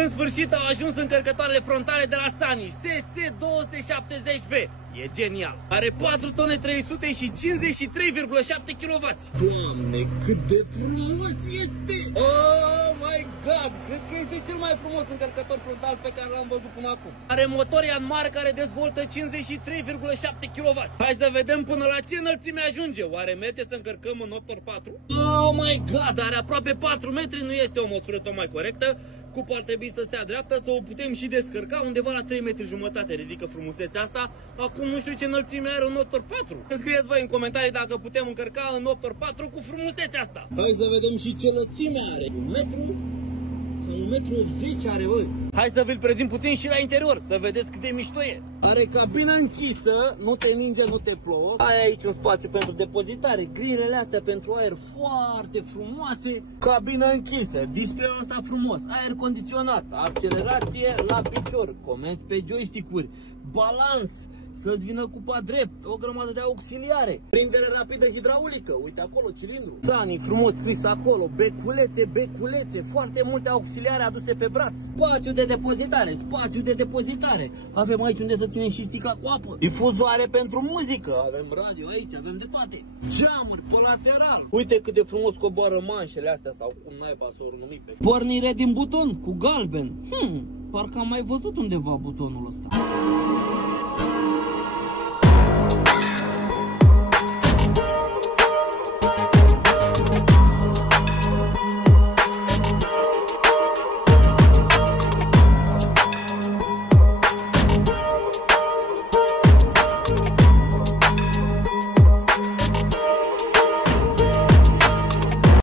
În sfârșit au ajuns încărcătoarele frontale de la Sunny SS270V. E genial. Are 4 tone 300 și 53,7 kW. Doamne, cât de frumos este! Oh my god! Cred că este cel mai frumos încărcător frontal pe care l-am văzut până acum. Are motor Yanmar care dezvoltă 53,7 kW. Hai să vedem până la ce înălțime ajunge. Oare merge să încărcăm în 8x4? Oh my god! Are aproape 4 metri, nu este o măsură tocmai corectă. Cupa ar trebui să stea dreaptă, să o putem și descărca undeva la 3 metri jumătate. Ridică frumusețea asta. Acum nu știu ce înălțime are un 8x4. Scrieți voi în comentarii dacă putem încărca în 8x4 cu frumusețea asta. Hai să vedem și ce lățime are. 1,80 m are, băi. Hai să vi-l prezint puțin și la interior, să vedeți cât de mișto e. Are cabină închisă, nu te ninge, nu te plouă. Ai aici un spațiu pentru depozitare, grilele astea pentru aer foarte frumoase. Cabină închisă, display-ul ăsta frumos, aer condiționat, accelerație la picior, comenzi pe joystick-uri, balans, să-ți vină cupa drept, o grămadă de auxiliare, prindere rapidă hidraulică, uite acolo cilindru, Sunny frumos scris acolo, beculețe, foarte multe auxiliare aduse pe braț, spațiu de depozitare, avem aici unde să ținem și sticla cu apă, difuzoare pentru muzică, avem radio aici, avem de toate, geamuri pe lateral, uite cât de frumos coboară manșele astea sau cum naiba să o numim pe pornire din buton cu galben, parcă am mai văzut undeva butonul ăsta.